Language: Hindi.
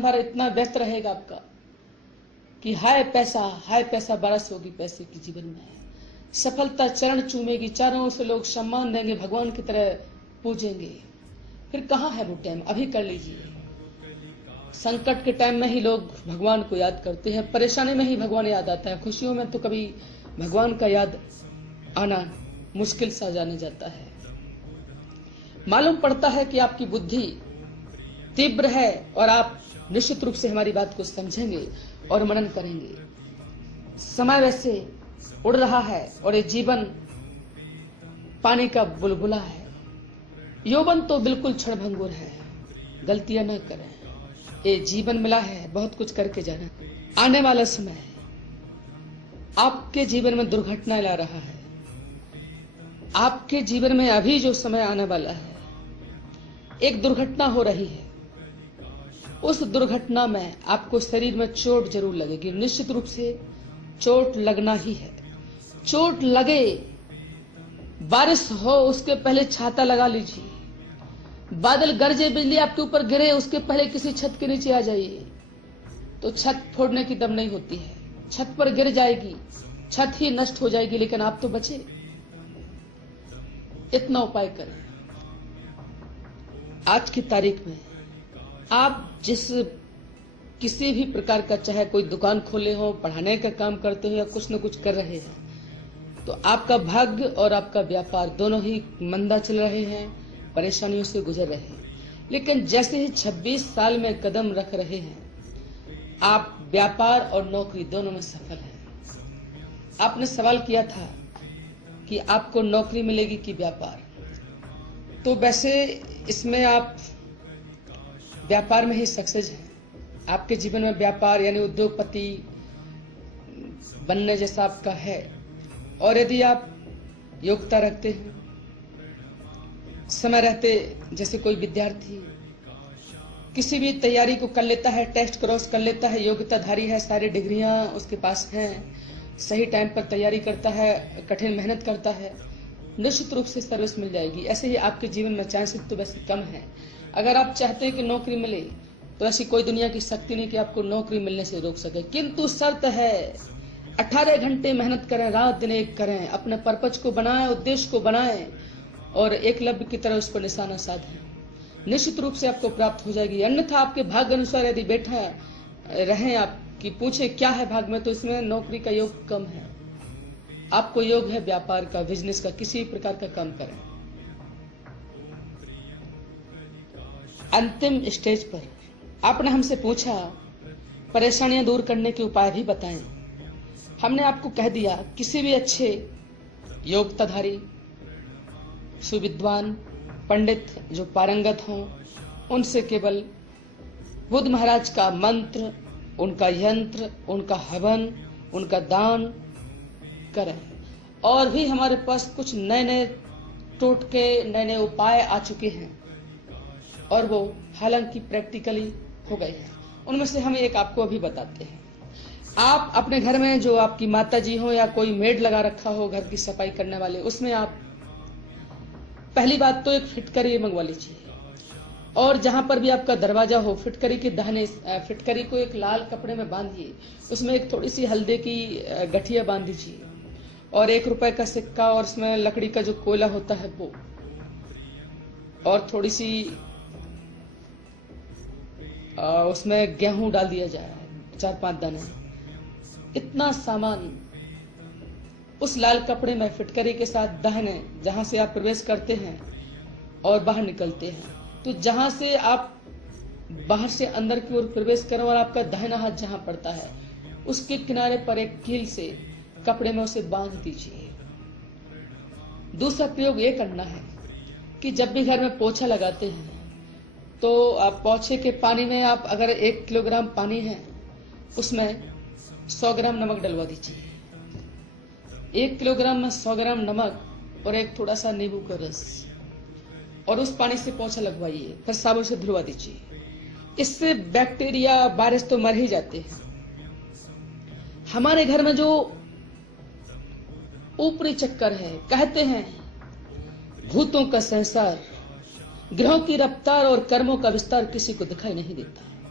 भर इतना व्यस्त रहेगा आपका कि हाय पैसा बरस होगी पैसे की जीवन में। सफलता चरण चूमेगी, चारों ओर से लोग सम्मान देंगे, भगवान की तरह पूजेंगे। फिर कहाँ है वो टाइम? अभी कर लीजिए। संकट के टाइम में ही लोग भगवान को याद करते हैं, परेशानी में ही भगवान याद आता है। खुशियों में तो कभी भगवान का याद आना मुश्किल सा जाने जाता है। मालूम पड़ता है कि आपकी बुद्धि तीव्र है और आप निश्चित रूप से हमारी बात को समझेंगे और मनन करेंगे। समय वैसे उड़ रहा है और ये जीवन पानी का बुलबुला है। यौवन तो बिल्कुल क्षणभंगुर है, गलतियां न करें। ये जीवन मिला है, बहुत कुछ करके जाना। आने वाला समय आपके जीवन में दुर्घटना ला रहा है। आपके जीवन में अभी जो समय आने वाला है, एक दुर्घटना हो रही है। उस दुर्घटना में आपको शरीर में चोट जरूर लगेगी, निश्चित रूप से चोट लगना ही है। चोट लगे, बारिश हो उसके पहले छाता लगा लीजिए। बादल गरजे, बिजली आपके ऊपर गिरे, उसके पहले किसी छत के नीचे आ जाइए। तो छत फोड़ने की दम नहीं होती है, छत पर गिर जाएगी, छत ही नष्ट हो जाएगी, लेकिन आप तो बचे। इतना उपाय करें। आज की तारीख में आप किसी भी प्रकार का, चाहे कोई दुकान खोले हो, पढ़ाने का काम करते हो या कुछ न कुछ कर रहे हैं, तो आपका भाग्य और आपका व्यापार दोनों ही मंदा चल रहे हैं, परेशानियों से गुजर रहे हैं। लेकिन जैसे ही 26 साल में कदम रख रहे हैं, आप व्यापार और नौकरी दोनों में सफल हैं। आपने सवाल किया था कि आपको नौकरी मिलेगी कि व्यापार, तो वैसे इसमें आप व्यापार में ही सक्सेस हैं। आपके जीवन में व्यापार यानी उद्योगपति बनने जैसा आपका है। और यदि आप योग्यता रखते हैं, समय रहते, जैसे कोई विद्यार्थी किसी भी तैयारी को कर लेता है, टेस्ट क्रॉस कर लेता है, योग्यताधारी है, सारी डिग्रियां उसके पास हैं, सही टाइम पर तैयारी करता है, कठिन मेहनत करता है, निश्चित रूप से सर्विस मिल जाएगी। ऐसे ही आपके जीवन में चांसेस तो वैसे कम है। अगर आप चाहते हैं कि नौकरी मिले, तो ऐसी कोई दुनिया की शक्ति नहीं कि आपको नौकरी मिलने से रोक सके। किंतु शर्त है 18 घंटे मेहनत करें, रात दिन एक करें, अपने पर्पज को बनाएं, उद्देश्य को बनाएं और एकलव्य की तरह उसको निशाना साधें। निश्चित रूप से आपको प्राप्त हो जाएगी। अन्यथा आपके भाग्य अनुसार यदि बैठा रहें, आप कि पूछे क्या है भाग्य में, तो इसमें नौकरी का योग कम है। आपको योग है व्यापार का, बिजनेस का, किसी भी प्रकार का काम करें। अंतिम स्टेज पर आपने हमसे पूछा परेशानियां दूर करने के उपाय भी बताएं। हमने आपको कह दिया किसी भी अच्छे योग्यताधारी, सुविद्वान पंडित जो पारंगत हों, उनसे केवल बुद्ध महाराज का मंत्र, उनका यंत्र, उनका हवन, उनका दान करें। और भी हमारे पास कुछ नए नए टोटके, नए नए उपाय आ चुके हैं और वो हालांकि प्रैक्टिकली हो गए हैं। उनमें से हम एक आपको अभी बताते हैं। आप अपने घर में जो आपकी माता जी हो या कोई मेड लगा रखा हो घर की सफाई करने वाले, उसमें आप पहली बात तो एक फिटकरी मंगवा लीजिए। और जहां पर भी आपका दरवाजा हो, फिटकरी के दाहिने फिटकरी को एक लाल कपड़े में बांधिए, उसमें एक थोड़ी सी हल्दी की गठिया बांध दीजिए और 1 रुपए का सिक्का, और उसमें लकड़ी का जो कोयला होता है वो, और थोड़ी सी उसमें गेहूं डाल दिया जाए, 4-5 दाने। इतना सामान उस लाल कपड़े में फिटकरी के साथ दाहिने, जहां से आप प्रवेश करते हैं और बाहर निकलते हैं, तो जहां से आप बाहर से अंदर की ओर प्रवेश करें और आपका दाहिना हाथ जहां पड़ता है, उसके किनारे पर एक कील से कपड़े में उसे बांध दीजिए। दूसरा प्रयोग ये करना है कि जब भी घर में पोछा लगाते हैं, तो आप पोछे के पानी में आप अगर 1 किलोग्राम पानी है, उसमें 100 ग्राम नमक डलवा दीजिए। 1 किलोग्राम में 100 ग्राम नमक और एक थोड़ा सा नींबू का रस, और उस पानी से पोछा लगवाइए, फिर साबुन से धुलवा दीजिए। इससे बैक्टीरिया, वायरस तो मर ही जाते हैं। हमारे घर में जो ऊपरी चक्कर है, कहते हैं भूतों का संसार, ग्रहों की रफ्तार और कर्मों का विस्तार किसी को दिखाई नहीं देता।